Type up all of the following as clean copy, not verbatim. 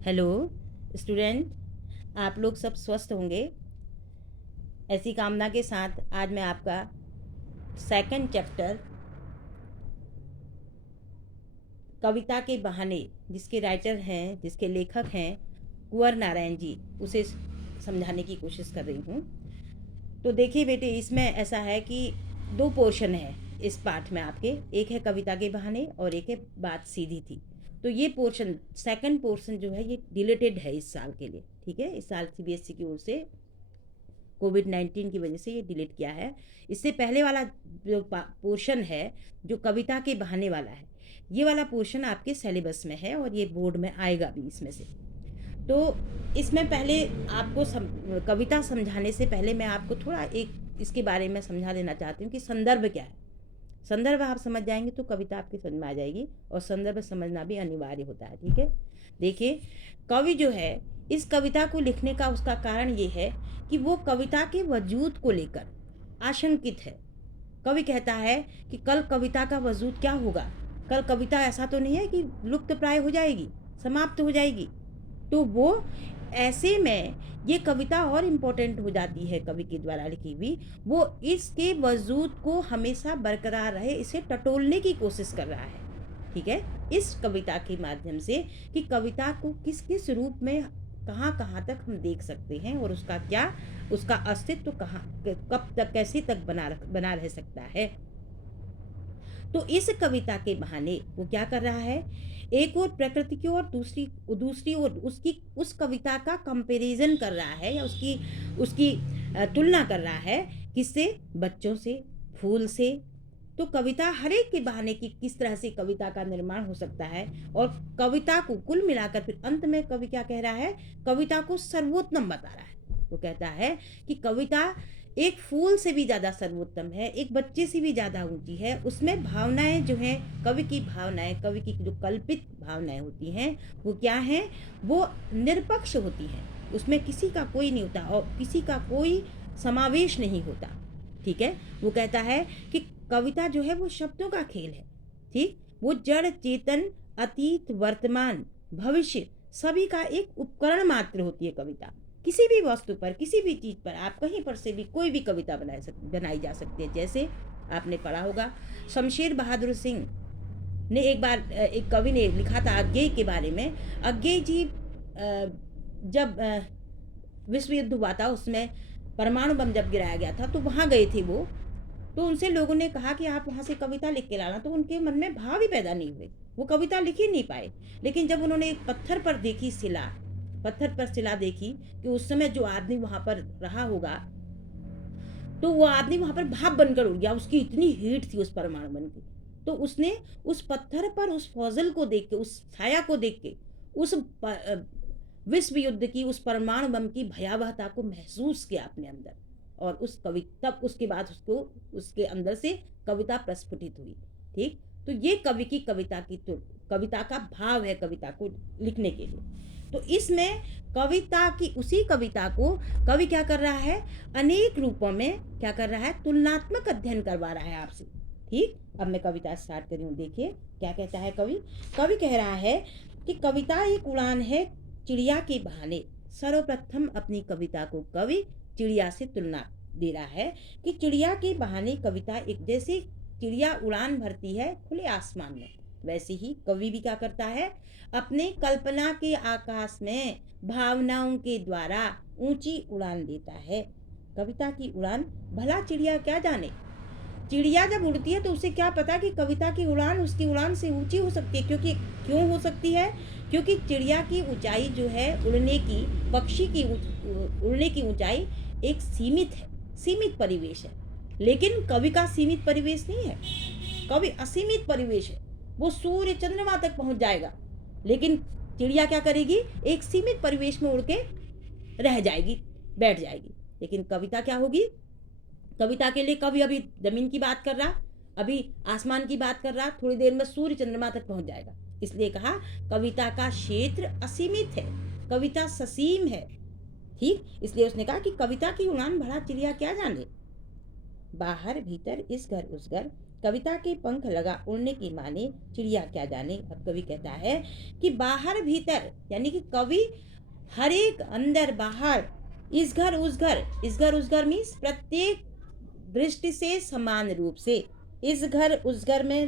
Hello student, आप लोग सब स्वस्थ होंगे ऐसी कामना के साथ आज मैं आपका सेकंड चैप्टर कविता के बहाने, जिसके राइटर हैं, जिसके लेखक हैं कुंवर नारायण जी, उसे समझाने की कोशिश कर रही हूँ। तो देखिए बेटे, इसमें ऐसा है कि दो पोर्शन है इस पाठ में आपके। एक है कविता के बहाने और एक है बात सीधी थी। तो ये पोर्शन, सेकंड पोर्शन जो है, ये डिलीटेड है इस साल के लिए। ठीक है, इस साल सीबीएसई की ओर से कोविड-19 की वजह से ये डिलीट किया है। इससे पहले वाला जो पोर्शन है, जो कविता के बहाने वाला है, ये वाला पोर्शन आपके सिलेबस में है और ये बोर्ड में आएगा भी इसमें से। तो इसमें पहले आपको कविता समझाने से पहले मैं आपको थोड़ा एक इसके बारे में समझा देना चाहती हूँ कि संदर्भ क्या है। संदर्भ आप समझ जाएंगे तो कविता आपकी समझ में आ जाएगी, और संदर्भ समझना भी अनिवार्य होता है। ठीक है, देखिए, कवि जो है, इस कविता को लिखने का उसका कारण ये है कि वो कविता के वजूद को लेकर आशंकित है। कवि कहता है कि कल कविता का वजूद क्या होगा, कल कविता ऐसा तो नहीं है कि लुप्त प्राय हो जाएगी, समाप्त हो जाएगी। तो वो ऐसे में ये कविता और इम्पोर्टेंट हो जाती है कवि के द्वारा लिखी हुई। वो इसके वजूद को हमेशा बरकरार रहे, इसे टटोलने की कोशिश कर रहा है। ठीक है, इस कविता के माध्यम से कि कविता को किस किस रूप में कहाँ कहाँ तक हम देख सकते हैं और उसका क्या, उसका अस्तित्व कहाँ, कब तक, कैसे तक बना रह सकता है। तो इस कविता के बहाने वो क्या कर रहा है, एक और प्रकृति की और दूसरी ओर उसकी उस कविता का कंपैरिजन कर रहा है, या उसकी उसकी तुलना कर रहा है किससे, बच्चों से, फूल से। तो कविता हर एक के बहाने की किस तरह से कविता का निर्माण हो सकता है, और कविता को कुल मिलाकर फिर अंत में कवि क्या कह रहा है, कविता को सर्वोत्तम बता रहा है। वो कहता है कि कविता एक फूल से भी ज़्यादा सर्वोत्तम है, एक बच्चे से भी ज़्यादा ऊंची है। उसमें भावनाएं जो हैं, कवि की भावनाएं, कवि की जो कल्पित भावनाएं होती हैं, वो क्या हैं, वो निरपक्ष होती हैं। उसमें किसी का कोई नहीं होता और किसी का कोई समावेश नहीं होता। ठीक है, वो कहता है कि कविता जो है वो शब्दों का खेल है। ठीक, वो जड़ चेतन, अतीत, वर्तमान, भविष्य, सभी का एक उपकरण मात्र होती है कविता। किसी भी वस्तु पर, किसी भी चीज़ पर, आप कहीं पर से भी कोई भी कविता बनाई जा सकती है। जैसे आपने पढ़ा होगा, शमशेर बहादुर सिंह ने एक बार, एक कवि ने लिखा था अज्ञेय के बारे में। अज्ञेय जी जब विश्व युद्ध हुआ था, उसमें परमाणु बम जब गिराया गया था, तो वहाँ गए थे वो। तो उनसे लोगों ने कहा कि आप वहाँ से कविता लिख के लाना, तो उनके मन में भाव ही पैदा नहीं हुए, वो कविता लिख ही नहीं पाए। लेकिन जब उन्होंने एक पत्थर पर शिला देखी कि उस समय जो आदमी वहाँ पर रहा होगा, तो वो आदमी वहाँ पर भाप बनकर उड़ गया, उसकी इतनी हीट थी उस परमाणु बम की। तो उसने उस पत्थर पर उस फौजल को देख के, उस छाया को देख के, उस विश्व युद्ध की, उस परमाणु बम की भयावहता को महसूस किया अपने अंदर, और उस कवि तब उसके बाद उसको उसके अंदर से कविता प्रस्फुटित हुई। ठीक, तो ये कवि की कविता की, तो कविता का भाव है कविता को लिखने के लिए। तो इसमें कविता की, उसी कविता को कवि क्या कर रहा है, अनेक रूपों में क्या कर रहा है, तुलनात्मक अध्ययन करवा रहा है आपसे। ठीक, अब मैं कविता स्टार्ट कर रही हूँ। देखिए क्या कहता है कवि। कवि कह रहा है कि कविता एक उड़ान है चिड़िया के बहाने। सर्वप्रथम अपनी कविता को कवि चिड़िया से तुलना दे रहा है कि चिड़िया के बहाने कविता, एक जैसे चिड़िया उड़ान भरती है खुले आसमान में, वैसे ही कवि भी क्या करता है, अपने कल्पना के आकाश में भावनाओं के द्वारा ऊंची उड़ान देता है। कविता की उड़ान भला चिड़िया क्या जाने। चिड़िया जब उड़ती है तो उसे क्या पता कि कविता की उड़ान उसकी उड़ान से ऊंची हो सकती है। क्योंकि क्यों हो सकती है, क्योंकि चिड़िया की ऊंचाई जो है, उड़ने की, पक्षी की उड़ने की ऊंचाई एक सीमित है, सीमित परिवेश है। लेकिन कवि का सीमित परिवेश नहीं है, कवि असीमित परिवेश है। वो सूर्य चंद्रमा तक पहुंच जाएगा, लेकिन चिड़िया क्या करेगी, एक सीमित परिवेश में उड़ के रह जाएगी, बैठ जाएगी। लेकिन कविता क्या होगी, कविता के लिए कवि अभी जमीन की बात कर रहा, अभी आसमान की बात कर रहा, थोड़ी देर में सूर्य चंद्रमा तक पहुंच जाएगा। इसलिए कहा कविता का क्षेत्र असीमित है, कविता ससीम है। ठीक, इसलिए उसने कहा कि कविता की उड़ान भला चिड़िया क्या जाने। बाहर भीतर इस घर उस घर, कविता के पंख लगा उड़ने की माने चिड़िया क्या जाने। अब कवि कहता है कि बाहर भीतर, यानी कि कवि हर एक अंदर बाहर, इस घर उस घर, इस घर उस घर मीन्स प्रत्येक दृष्टि से समान रूप से, इस घर उस घर में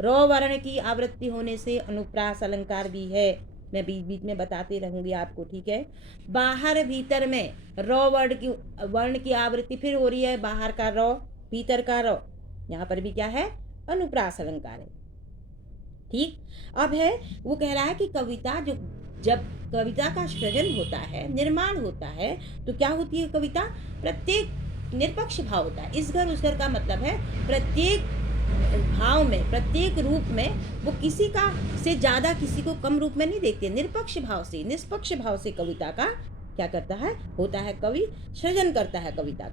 रौ वर्ण की आवृत्ति होने से अनुप्रास अलंकार भी है। मैं बीच बीच में बताते रहूंगी आपको, ठीक है। बाहर भीतर में रौ वर्ण की आवृत्ति फिर हो रही है, बाहर का रौ, भीतर का रौ, यहाँ पर भी क्या है, अनुप्रास अलंकार है। ठीक, अब है वो कह रहा है कि कविता जो, जब कविता का सृजन होता है, निर्माण होता है, तो क्या होती है कविता, प्रत्येक निरपक्ष भाव होता है। इस घर उस घर का मतलब है प्रत्येक भाव में, प्रत्येक रूप में वो किसी का से ज्यादा किसी को कम रूप में नहीं देखते, निरपक्ष भाव से, निष्पक्ष भाव से कविता का क्या करता है, होता है, कवि सृजन करता है कविता।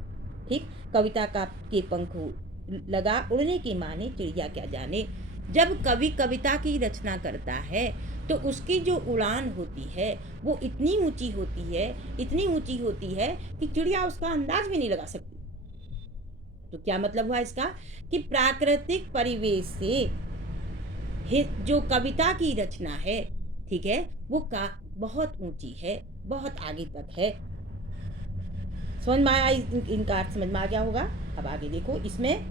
ठीक, कविता का के पंख लगा उड़ने की माने चिड़िया क्या जाने। जब कवि कविता की रचना करता है तो उसकी जो उड़ान होती है वो इतनी ऊंची होती है, इतनी ऊंची होती है कि चिड़िया उसका अंदाज भी नहीं लगा सकती। तो क्या मतलब हुआ इसका, कि प्राकृतिक परिवेश से जो कविता की रचना है, ठीक है, वो का बहुत ऊंची है, बहुत आगे तक है। समझ में आया, इनका अर्थ समझ में आ गया होगा। अब आगे देखो, इसमें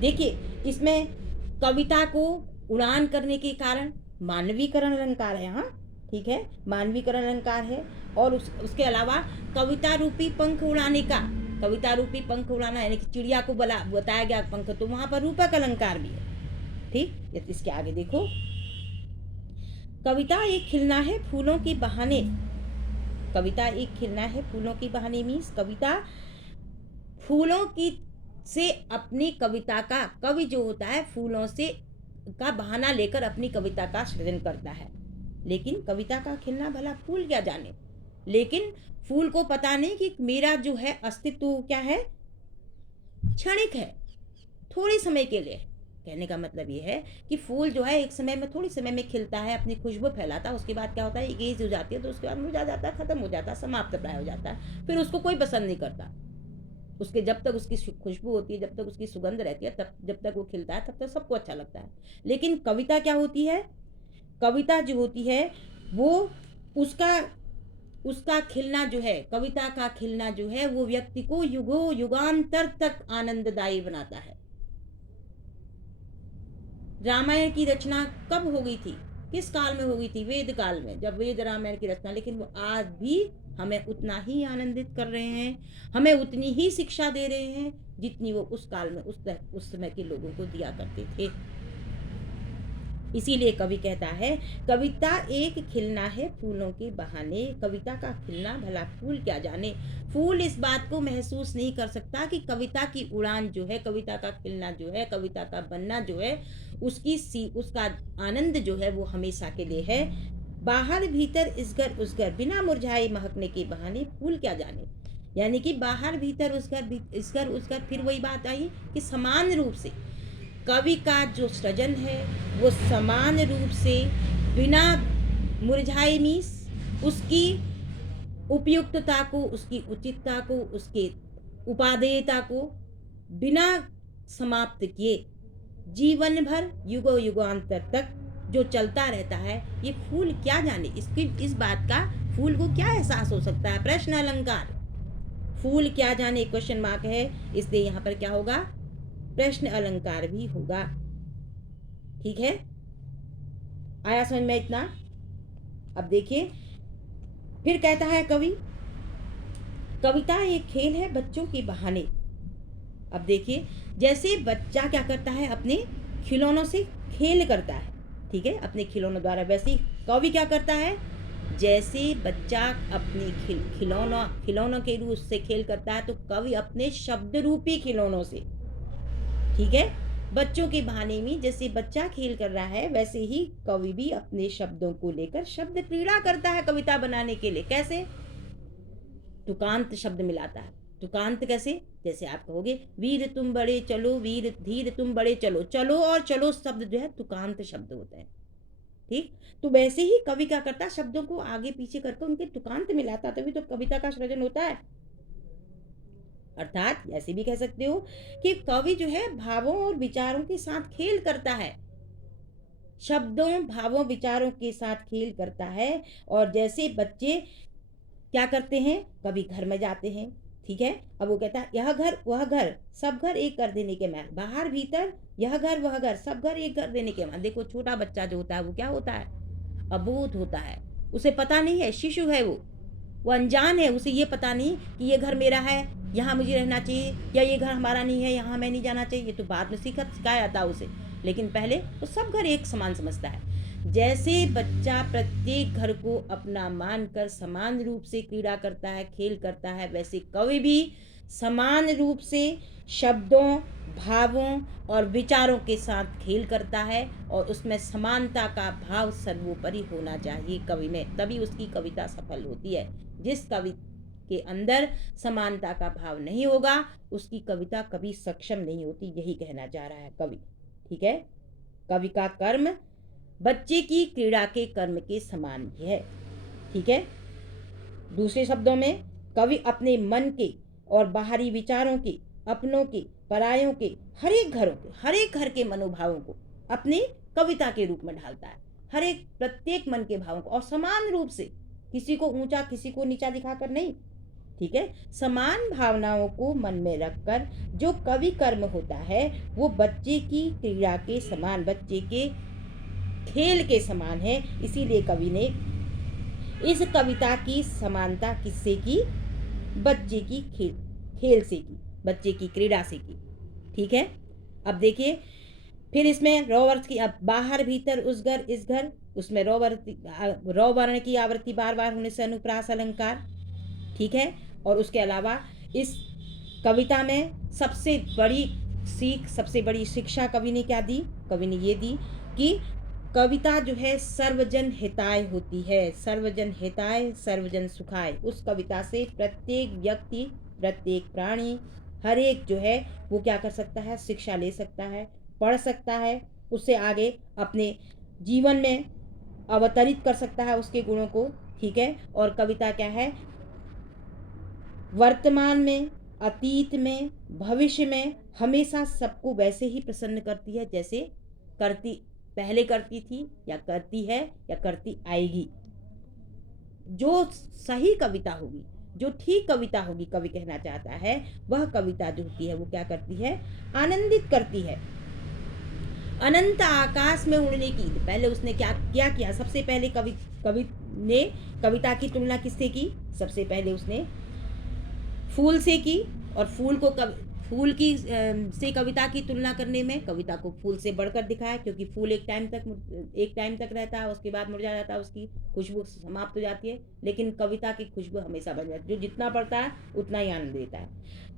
देखिए, इसमें कविता को उड़ान करने के कारण मानवीकरण अलंकार है, हाँ ठीक है, मानवीकरण अलंकार है। और उसके अलावा कविता रूपी पंख उड़ाने का, कविता रूपी पंख उड़ाना यानी कि चिड़िया को बताया गया पंख, तो वहां पर रूपक अलंकार भी है। ठीक, इसके आगे देखो, कविता एक खिलना है फूलों के बहाने। कविता एक खिलना है फूलों के बहाने मीन्स कविता फूलों की से अपनी कविता का, कवि जो होता है फूलों से का बहाना लेकर अपनी कविता का सृजन करता है। लेकिन कविता का खिलना भला फूल क्या जाने, लेकिन फूल को पता नहीं कि मेरा जो है अस्तित्व क्या है, क्षणिक है, थोड़े समय के लिए। कहने का मतलब ये है कि फूल जो है एक समय में, थोड़ी समय में खिलता है, अपनी खुशबू फैलाता है, उसके बाद क्या होता है, एक एज हो जाती है तो उसके बाद मुरझा जाता है, खत्म हो जाता है, समाप्त प्राय हो जाता है, फिर उसको कोई पसंद नहीं करता। उसके जब तक उसकी खुशबू होती है, जब तक उसकी सुगंध रहती है, तब जब तक वो खिलता है तब तक सबको अच्छा लगता है। लेकिन कविता क्या होती है, कविता जो होती है वो उसका उसका खिलना जो है, कविता का खिलना जो है वो व्यक्ति को युगों युगांतर तक आनंददायी बनाता है। रामायण की रचना कब हो गई थी, किस काल में हो गई थी, वेद काल में, जब वेद रामायण की रचना, लेकिन वो आज भी हमें उतना ही आनंदित कर रहे हैं, हमें उतनी ही शिक्षा दे रहे हैं जितनी वो उस काल में उस समय के लोगों को दिया करते थे। इसीलिए कवि कहता है कविता एक खिलना है फूलों के बहाने। कविता का खिलना भला फूल क्या जाने। फूल इस बात को महसूस नहीं कर सकता कि कविता की उड़ान जो है, कविता का खिलना जो है, कविता का बनना जो है, उसका आनंद जो है वो हमेशा के लिए है। बाहर भीतर इस घर उस घर, बिना मुरझाए महकने के बहाने फूल क्या जाने। यानी कि बाहर भीतर उस घर, इस घर उस घर, फिर वही बात आई कि समान रूप से कवि का जो सृजन है वो समान रूप से, बिना मुरझाए मीस, उसकी उपयुक्तता को, उसकी उचितता को, उसके उपादेयता को बिना समाप्त किए जीवन भर युगो युगांतर तक जो चलता रहता है, ये फूल क्या जाने। इसकी इस बात का फूल को क्या एहसास हो सकता है, प्रश्न अलंकार, फूल क्या जाने क्वेश्चन मार्क है, इसलिए यहाँ पर क्या होगा, प्रश्न अलंकार भी होगा। ठीक है, आया समझ में इतना। अब देखिए, फिर कहता है कवि कविता एक खेल है बच्चों के बहाने। अब देखिए, जैसे बच्चा क्या करता है, अपने खिलौनों से खेल करता है, ठीक है, अपने खिलौनों द्वारा, वैसे ही कवि क्या करता है, जैसे बच्चा अपने खिलौनों के रूप से खेल करता है, तो कवि अपने शब्द रूपी खिलौनों से, ठीक है, बच्चों के बहाने में जैसे बच्चा खेल कर रहा है, वैसे ही कवि भी अपने शब्दों को लेकर शब्द क्रीड़ा करता है कविता बनाने के लिए। कैसे, तुकांत शब्द मिलाता है। तुकांत कैसे, जैसे आप कहोगे वीर तुम बड़े चलो, वीर धीर तुम बड़े चलो, चलो और चलो शब्द जो है तुकांत शब्द होते हैं। ठीक, तो वैसे ही कवि क्या करता है, शब्दों को आगे पीछे करके उनके तुकांत मिलाता, तभी तो कविता का सृजन होता है। अर्थात ऐसे भी कह सकते हो कि कवि जो है भावों और विचारों के साथ खेल करता है, शब्दों भावों विचारों के साथ खेल करता है। और जैसे बच्चे क्या करते हैं, कभी घर में जाते हैं, ठीक है, अब वो कहता है यह घर वह घर सब घर एक कर देने के मान, बाहर भीतर यह घर वह घर सब घर एक कर देने के मान। देखो छोटा बच्चा जो होता है वो क्या होता है, अबोध होता है, उसे पता नहीं है, शिशु है वो अनजान है, उसे ये पता नहीं कि ये घर मेरा है, यहाँ मुझे रहना चाहिए, या ये घर हमारा नहीं है, यहाँ हमें नहीं जाना चाहिए। ये तो बाद में सिखाया जाता है उसे, लेकिन पहले तो सब घर एक समान समझता है। जैसे बच्चा प्रत्येक घर को अपना मानकर समान रूप से क्रीड़ा करता है, खेल करता है, वैसे कवि भी समान रूप से शब्दों भावों और विचारों के साथ खेल करता है, और उसमें समानता का भाव सर्वोपरि होना चाहिए कवि में, तभी उसकी कविता सफल होती है। जिस कवि के अंदर समानता का भाव नहीं होगा उसकी कविता कभी सक्षम नहीं होती, यही कहना चाह रहा है कवि। ठीक है, कवि का कर्म बच्चे की क्रीड़ा के कर्म के समान ही है। ठीक है, दूसरे शब्दों में कवि अपने मन के और बाहरी विचारों के, अपनों के परायों के, हर एक घर के मनोभावों को अपनी कविता के रूप में ढालता है, हर एक प्रत्येक मन के भावों को, और समान रूप से, किसी को ऊंचा किसी को नीचा दिखाकर नहीं। ठीक है, समान भावनाओं को मन में रखकर जो कवि कर्म होता है वो बच्चे की क्रीड़ा के समान, बच्चे के खेल के समान है। इसीलिए कवि ने इस कविता की समानता किससे की, बच्चे की खेल से की, बच्चे की क्रीड़ा से की। ठीक है, अब देखिए फिर इसमें रॉ वर्ड की, अब बाहर भीतर उस घर इस घर, उसमें रॉ वर्ण की आवृत्ति बार बार होने से अनुप्रास अलंकार। ठीक है, और उसके अलावा इस कविता में सबसे बड़ी शिक्षा कवि ने क्या दी, कवि ने ये दी कि कविता जो है सर्वजन हिताय होती है, सर्वजन हिताय सर्वजन सुखाय। उस कविता से प्रत्येक व्यक्ति, प्रत्येक प्राणी, हर एक जो है वो क्या कर सकता है, शिक्षा ले सकता है, पढ़ सकता है, उससे आगे अपने जीवन में अवतरित कर सकता है उसके गुणों को। ठीक है, और कविता क्या है, वर्तमान में, अतीत में, भविष्य में हमेशा सबको वैसे ही प्रसन्न करती है जैसे पहले करती थी, या करती है, या करती आएगी। जो सही कविता होगी, जो ठीक कविता होगी, कवि कहना चाहता है, वह कविता जो होती है वो क्या करती है, आनंदित करती है। अनंत आकाश में उड़ने की, पहले उसने क्या किया, सबसे पहले कवि ने कविता की तुलना किससे की, सबसे पहले उसने फूल से की, और फूल की से कविता की तुलना करने में कविता को फूल से बढ़कर दिखाया, क्योंकि फूल एक टाइम तक रहता है, उसके बाद मुरझा जाता है, उसकी खुशबू समाप्त हो जाती है, लेकिन कविता की खुशबू हमेशा बन जाती है, जो जितना पढ़ता है उतना ही आनंद देता है।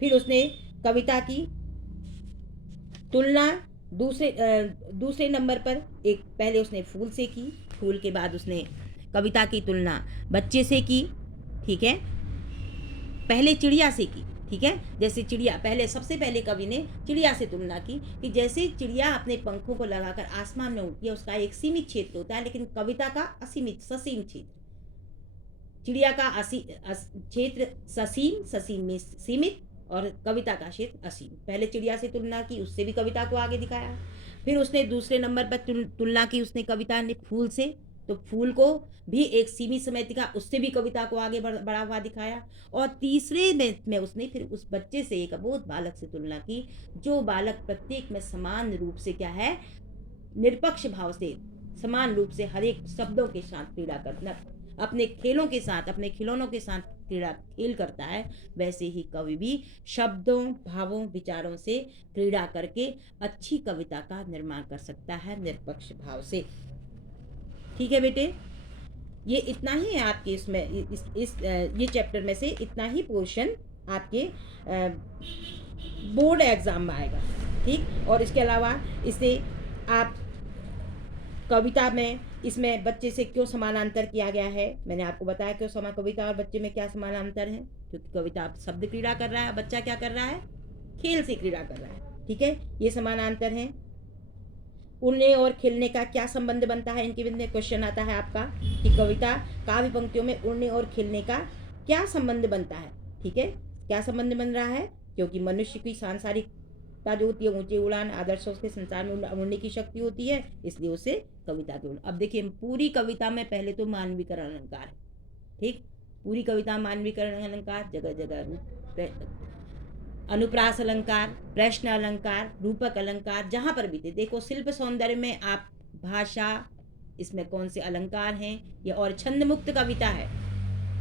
फिर उसने कविता की तुलना दूसरे नंबर पर, एक पहले उसने फूल से की, फूल के बाद उसने कविता की तुलना बच्चे से की। ठीक है, पहले चिड़िया से की। ठीक है, जैसे चिड़िया, सबसे पहले कवि ने चिड़िया से तुलना की कि जैसे चिड़िया अपने पंखों को लगाकर आसमान में उड़ती है, उसका एक सीमित क्षेत्र होता है, लेकिन कविता का असीमित ससीम क्षेत्र, चिड़िया का क्षेत्र ससीम में सीमित, और कविता का क्षेत्र असीम। पहले चिड़िया से तुलना की, उससे भी कविता को आगे दिखाया। फिर उसने दूसरे नंबर पर तुलना की उसने कविता ने फूल से, तो फूल को भी एक सीमित समय दिखा, उससे भी कविता को आगे बढ़ा हुआ दिखाया। और तीसरे में उसने फिर उस बच्चे से, एक अबोध बालक से तुलना की, जो बालक प्रत्येक में समान रूप से क्या है, निरपक्ष भाव से समान रूप से हर एक शब्दों के साथ क्रीड़ा करना, अपने खेलों के साथ, अपने खिलौनों के साथ खेल करता है, वैसे ही कवि भी शब्दों भावों विचारों से क्रीड़ा करके अच्छी कविता का निर्माण कर सकता है निरपक्ष भाव से। ठीक है बेटे, ये इतना ही है आपके इसमें, ये चैप्टर में से इतना ही पोर्शन आपके बोर्ड एग्जाम में आएगा। ठीक, और इसके अलावा इसे आप कविता में, इसमें बच्चे से क्यों समानांतर किया गया है, मैंने आपको बताया क्यों कविता और बच्चे में क्या समानांतर है, क्योंकि कविता शब्द क्रीड़ा कर रहा है, बच्चा क्या कर रहा है, खेल से क्रीड़ा कर रहा है। ठीक है, ये समानांतर है। उड़ने और खिलने का क्या संबंध बनता है, इनके में क्वेश्चन आता है आपका कि कविता काव्य पंक्तियों में उड़ने और खिलने का क्या संबंध बनता है। ठीक है, क्या संबंध बन रहा है, क्योंकि मनुष्य की सांसारिकता जो होती है, ऊंचे उड़ान, आदर्शों से संसार में उड़ने की शक्ति होती है, इसलिए उसे कविता की अब देखिए पूरी कविता में पहले तो मानवीकरण अलंकार है, ठीक, पूरी कविता मानवीकरण अलंकार, जगह जगह रूप, अनुप्रास अलंकार, प्रश्न अलंकार, रूपक अलंकार, जहां पर भी थे। देखो शिल्प सौंदर्य में आप भाषा, इसमें कौन से अलंकार हैं ये, और छंद मुक्त कविता है,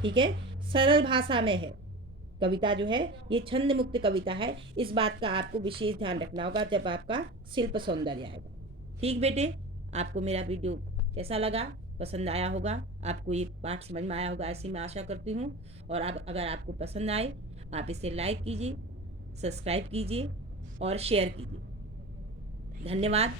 ठीक है, सरल भाषा में है कविता जो है, ये छंद मुक्त कविता है। इस बात का आपको विशेष ध्यान रखना होगा जब आपका शिल्प सौंदर्य आएगा। ठीक बेटे, आपको मेरा वीडियो कैसा लगा, पसंद आया होगा, आपको ये पाठ समझ में आया होगा ऐसी मैं आशा करती हूँ। और आप अगर आपको पसंद आए आप इसे लाइक कीजिए, सब्सक्राइब कीजिए और शेयर कीजिए। धन्यवाद।